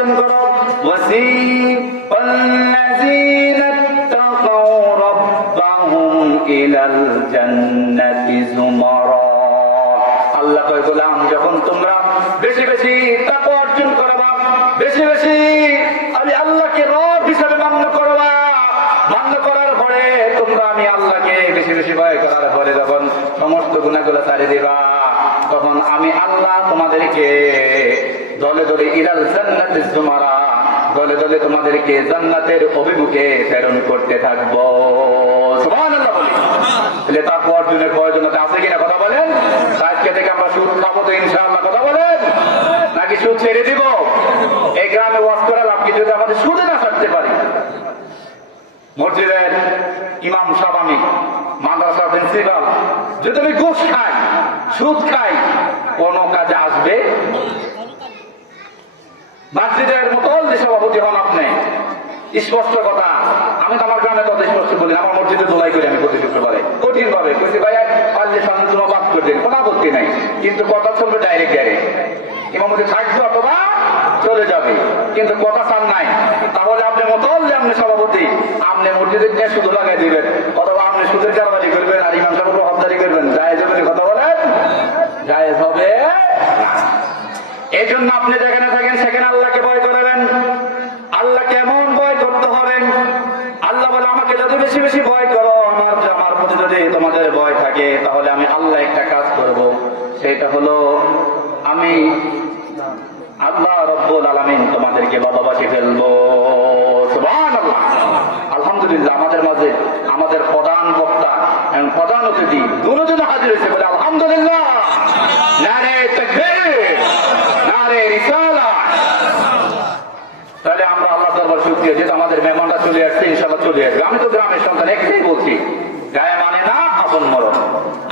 অর্জন করো। ওয়াসিফাল্লাযীনা ইত্তাকাউ রাব্বাহুম ইলাল জান্নাতি যুমারা। আল্লাহ কয় গোলাম, যখন তোমরা বেশি বেশি তাকওয়া অর্জন করবা, বেশি বেশি আমি আল্লাহকে রব হিসেবে মান্য করবা, মান্য করার পরে তোমরা আমি আল্লাহকে বেশি বেশি ভয় করার পরে যখন সমস্ত গুনাহগুলো ছাড়িয়ে দিবা, তখন আমি আল্লাহ তোমাদেরকে দলে দলে ইলাল জান্নাতিজ যুমারা, দলে দলে তোমাদেরকে জান্নাতের অভিমুখে প্রেরণ করতে থাকবো। সুবহানাল্লাহ বলি। তাহলে তাকওয়া অর্জনের প্রয়োজনীয়তা আছে কিনা কথা বলেন? আজকে থেকে আমরা সুদ খাবো তো ইনশাআল্লাহ, কথা বলেন? নাকি সুদ ছেড়ে দিব? এই গ্রামে ওয়াজ করা লাভ কি যদি আমাদের সুদে না থাকতে পারি? মসজিদের ইমাম সাহেব, আমি মাদ্রাসা প্রিন্সিপাল, যদি আমি ঘুষ খাই, সুদ খাই, কোন কাজে আসবে? মসজিদের মুতওয়াল্লি সভাপতি হন আপনি, স্পষ্ট কথা। আমি তো আমার গ্রামে তত স্পষ্ট বলি, আমার মসজিদে দোলাই করি আমি প্রতি শুক্রবারে কঠিন ভাবে কইছি, ভাই পারলে সন্ধ্যা বাদ করে দিন, কোনো আপত্তি নাই, কিন্তু কথা চলবে ডাইরেক্ট ডাইরেক্ট। ইমামতি থাকবে অথবা চলে যাবে, কিন্তু কথা চান নাই। তাহলে আপনি মুতওয়াল্লি, আপনি সভাপতি, আপনি মসজিদের নিয়ে শুধু লাগাই দিবেন, অথবা আপনি সুদের কারবারি করবেন আর ইমাম সাহেব হকদারি করবেন, জায়েজ হবে? কথা বলেন, জায়েজ হবে? এই জন্য আপনি যেখানে থাকেন সেখানে আল্লাহকে ভয় করবেন। আল্লাহ কেমন ভয় করতে হবে? আল্লাহ বলে, আমাকে যদি বেশি বেশি ভয় করো, আমার প্রতি যদি তোমাদের ভয় থাকে, তাহলে আমি আল্লাহ একটা কাজ করব, সেটা হলো আমি আল্লাহ রব্বুল আলামিন তোমাদেরকে ভালোবাসি ফেলবো। সুবহানাল্লাহ। আলহামদুলিল্লাহ, আমাদের মাঝে আমাদের প্রধান বক্তা এবং প্রধান অতিথি দুজন হাজির হয়েছে, বলে আলহামদুলিল্লাহ। নারে তাকবীর, নারে রিসালাত। তাহলে আমরা আল্লাহ দরবার শুকরিয়া, যেহেতু আমাদের মেহমানরা চলে আসছে, ইনশাআল্লাহ চলে আসবে। আমি তো গ্রামের সন্তান, একটাই বলছি, গায়ে মানে না আপন মরণ।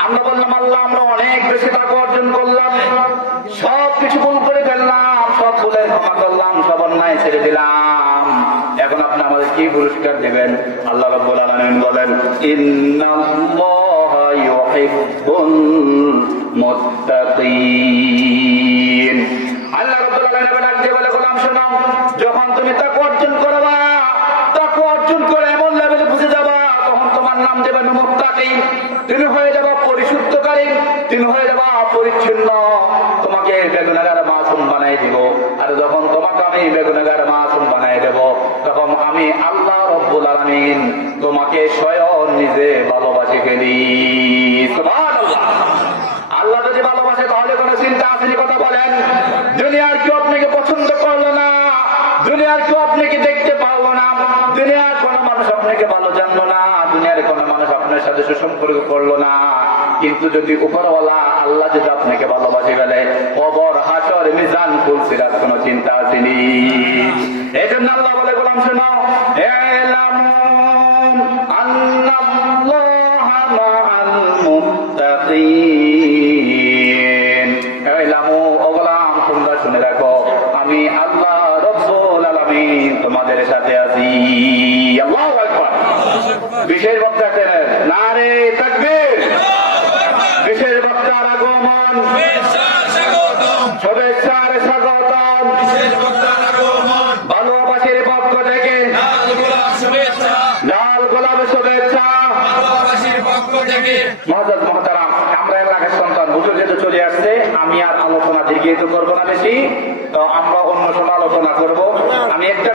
আমরা বললাম, আল্লাহ আমরা অনেক বেশি তাকওয়া অর্জন করলাম, সব কিছু ভুল করে ফেললাম, সব ভুলের ক্ষমা করলাম, সব অন্যায় ছেড়ে দিলাম, এখন আপনি আমাদের কি পুরস্কার দেবেন? আল্লাহ রাব্বুল আলামিন বলেন, ইন্নাল্লাহা ইউহিব্বুল মুত্তাকিন। আল্লাহ রাব্বুল আলামিন ডাক দিয়ে বলে, গোলাম শোনো, যখন তুমি তাকওয়া অর্জন করবা, তাকওয়া অর্জন করে এমন লেভেলে বুঝে যাবা, তখন তোমার নাম দেবে মুত্তাকি। তুমি হয়ে যাবা পরিশুদ্ধকারী, তুমি হয়ে যাবা পরিচ্ছন্ন, তোমাকে বেগুনাগার মাসুম বানাই দিব। আর যখন তোমাকে আমি বেগুনাগার মাসুম বানাই দেব, তখন আমি আল্লাহ রব্বুল আলামিন তোমাকে স্বয়ং নিজে ভালোবাসি ফেলি। সুবহানাল্লাহ। আল্লাহ যদি ভালোবাসে তাহলে কোনো চিন্তা আসেনি? কথা বলেন। দুনিয়ার কেউ আপনাকে পছন্দ করলো না, দুনিয়ার কেউ আপনাকে দেখতে পারলো না, দুনিয়ার কোনো মানুষ আপনাকে ভালো জানলো না, দুনিয়ার কোনো মানুষ আপনার সাথে সুসম্পর্ক করলো না, কিন্তু যদি উপরওয়ালা আল্লাহ যদি আপনাকে ভালোবাসে ফেলে, কবর, হাসর, মিজান, ফুলসিরাত কোনো চিন্তা আসেনি। এই জন্য আল্লাহ বলে, গোলাম শোনো, ইলামু আন্নাল্লাহা মাআল মুত্তাকিন। ইলামু, ও গোলাম তোমরা শুনে রাখো, আমি আল্লাহ রব্বুল আলামিন তোমাদের সাথে আছি। আল্লাহু আকবার। বিশেষ বক্তা করেন, নারে তাকবীর। বিশেষ বক্তার আগমন, শুভেচ্ছার স্বাগতম। ভালোবাসীর পক্ষ থেকে লাল গোলাপ শুভেচ্ছা। মহতরম মুহতারাম, আমরা এলাকার সন্তান, হুজুর যেহেতু চলে আসছে, আমি আর আলোচনা দীর্ঘায়িত করবো না বেশি, তো আমরা অন্য সময় আলোচনা করবো। আমি একটা